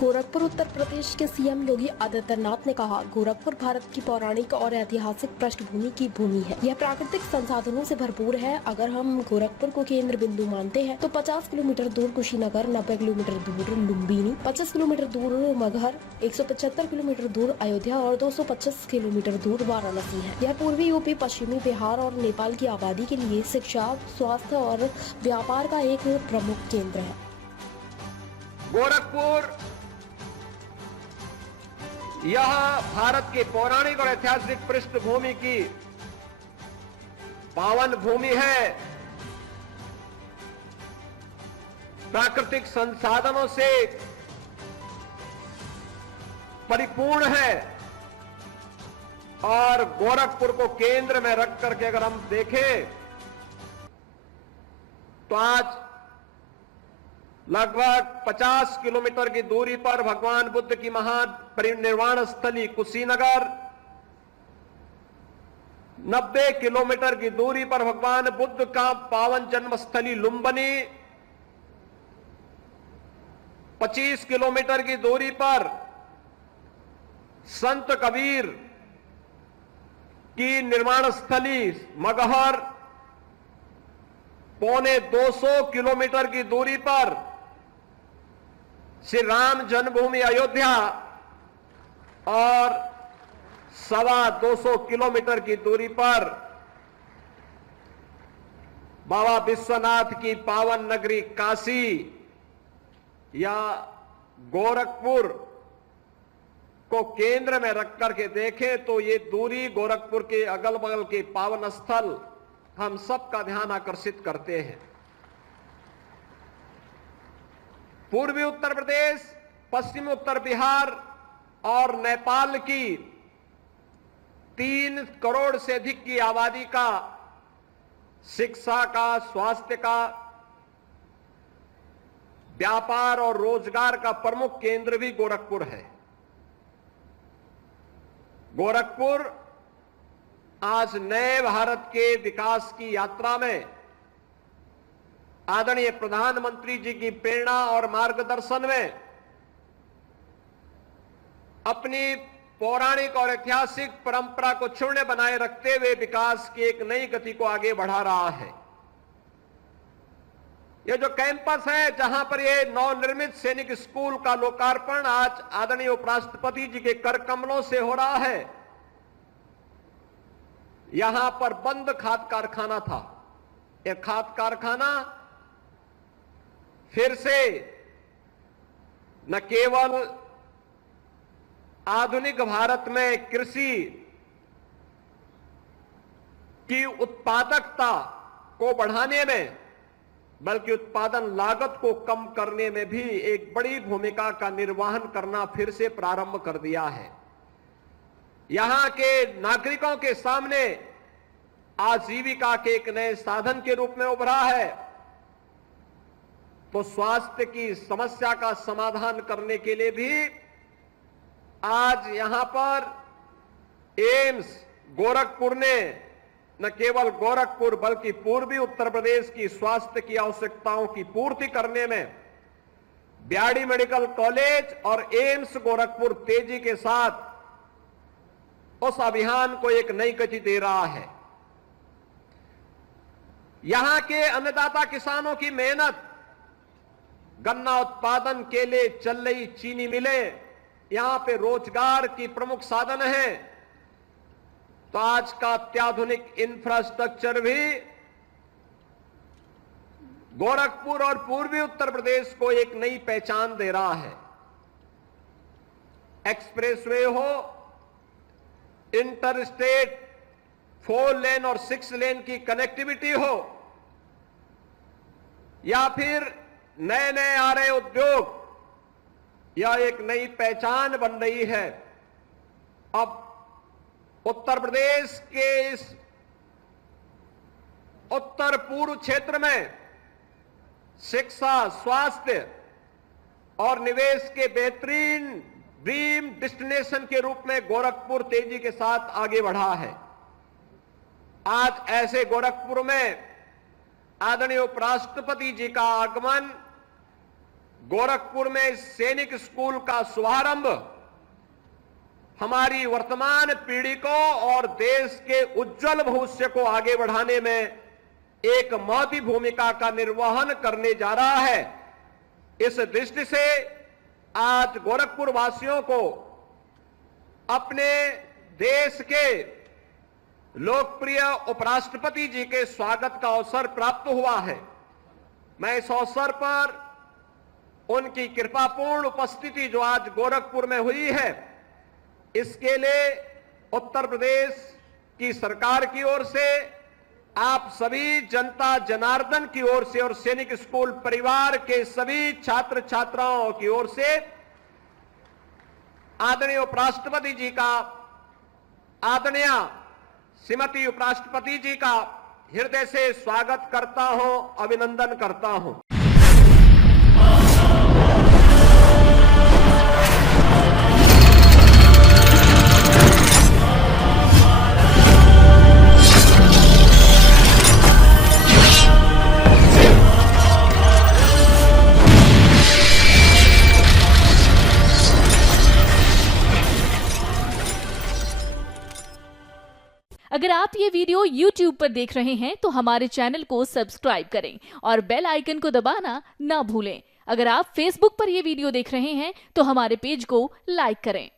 गोरखपुर उत्तर प्रदेश के सीएम योगी आदित्यनाथ ने कहा, गोरखपुर भारत की पौराणिक और ऐतिहासिक पृष्ठभूमि की भूमि है। यह प्राकृतिक संसाधनों से भरपूर है। अगर हम गोरखपुर को केंद्र बिंदु मानते हैं तो 50 किलोमीटर दूर कुशीनगर, 90 किलोमीटर दूर लुम्बिनी, 25 किलोमीटर दूर मगहर, 175 किलोमीटर दूर अयोध्या और 225 किलोमीटर दूर वाराणसी है। यह पूर्वी यूपी, पश्चिमी बिहार और नेपाल की आबादी के लिए शिक्षा, स्वास्थ्य और व्यापार का एक प्रमुख केंद्र है। गोरखपुर यह भारत की पौराणिक और ऐतिहासिक पृष्ठभूमि की पावन भूमि है। प्राकृतिक संसाधनों से परिपूर्ण है और गोरखपुर को केंद्र में रख करके अगर हम देखें तो आज लगभग 50 किलोमीटर की दूरी पर भगवान बुद्ध की महापरिनिर्वाण स्थली कुशीनगर, 90 किलोमीटर की दूरी पर भगवान बुद्ध का पावन जन्मस्थली लुम्बिनी, 25 किलोमीटर की दूरी पर संत कबीर की निर्माण स्थली मगहर, पौने 200 किलोमीटर की दूरी पर श्री राम जन्मभूमि अयोध्या और 250 किलोमीटर की दूरी पर बाबा विश्वनाथ की पावन नगरी काशी या गोरखपुर को केंद्र में रख करके देखें तो ये दूरी गोरखपुर के अगल बगल के पावन स्थल हम सबका ध्यान आकर्षित करते हैं। पूर्वी उत्तर प्रदेश, पश्चिमी उत्तर बिहार और नेपाल की 3 करोड़ से अधिक की आबादी का शिक्षा का, स्वास्थ्य का, व्यापार और रोजगार का प्रमुख केंद्र भी गोरखपुर है। गोरखपुर आज नए भारत के विकास की यात्रा में आदरणीय प्रधानमंत्री जी की प्रेरणा और मार्गदर्शन में अपनी पौराणिक और ऐतिहासिक परंपरा को क्षुण्ण बनाए रखते हुए विकास की एक नई गति को आगे बढ़ा रहा है। यह जो कैंपस है जहां पर यह नवनिर्मित सैनिक स्कूल का लोकार्पण आज आदरणीय उपराष्ट्रपति जी के कर कमलों से हो रहा है, यहां पर बंद खाद कारखाना था। यह खाद कारखाना फिर से न केवल आधुनिक भारत में कृषि की उत्पादकता को बढ़ाने में बल्कि उत्पादन लागत को कम करने में भी एक बड़ी भूमिका का निर्वहन करना फिर से प्रारंभ कर दिया है। यहां के नागरिकों के सामने आजीविका के एक नए साधन के रूप में उभरा है। तो स्वास्थ्य की समस्या का समाधान करने के लिए भी आज यहां पर एम्स गोरखपुर ने न केवल गोरखपुर बल्कि पूर्वी उत्तर प्रदेश की स्वास्थ्य की आवश्यकताओं की पूर्ति करने में बीआरडी मेडिकल कॉलेज और एम्स गोरखपुर तेजी के साथ उस अभियान को एक नई गति दे रहा है। यहां के अन्नदाता किसानों की मेहनत, गन्ना उत्पादन के लिए चल रही चीनी मिलें यहां पे रोजगार की प्रमुख साधन है। तो आज का अत्याधुनिक इंफ्रास्ट्रक्चर भी गोरखपुर और पूर्वी उत्तर प्रदेश को एक नई पहचान दे रहा है। एक्सप्रेसवे हो, इंटर स्टेट 4 लेन और 6 लेन की कनेक्टिविटी हो, या फिर नए नए आ रहे उद्योग, यह एक नई पहचान बन रही है। अब उत्तर प्रदेश के इस उत्तर पूर्व क्षेत्र में शिक्षा, स्वास्थ्य और निवेश के बेहतरीन ड्रीम डेस्टिनेशन के रूप में गोरखपुर तेजी के साथ आगे बढ़ा है। आज ऐसे गोरखपुर में आदरणीय उपराष्ट्रपति जी का आगमन गोरखपुर में सैनिक स्कूल का शुभारंभ हमारी वर्तमान पीढ़ी को और देश के उज्जवल भविष्य को आगे बढ़ाने में एक महती भूमिका का निर्वहन करने जा रहा है। इस दृष्टि से आज गोरखपुर वासियों को अपने देश के लोकप्रिय उपराष्ट्रपति जी के स्वागत का अवसर प्राप्त हुआ है। मैं इस अवसर पर उनकी कृपापूर्ण उपस्थिति जो आज गोरखपुर में हुई है, इसके लिए उत्तर प्रदेश की सरकार की ओर से, आप सभी जनता जनार्दन की ओर से और सैनिक स्कूल परिवार के सभी छात्र छात्राओं की ओर से आदरणीय उपराष्ट्रपति जी का, आदरणीय श्रीमती उपराष्ट्रपति जी का हृदय से स्वागत करता हूं, अभिनंदन करता हूं। अगर आप ये वीडियो YouTube पर देख रहे हैं तो हमारे चैनल को सब्सक्राइब करें और बेल आइकन को दबाना ना भूलें। अगर आप Facebook पर ये वीडियो देख रहे हैं तो हमारे पेज को लाइक करें।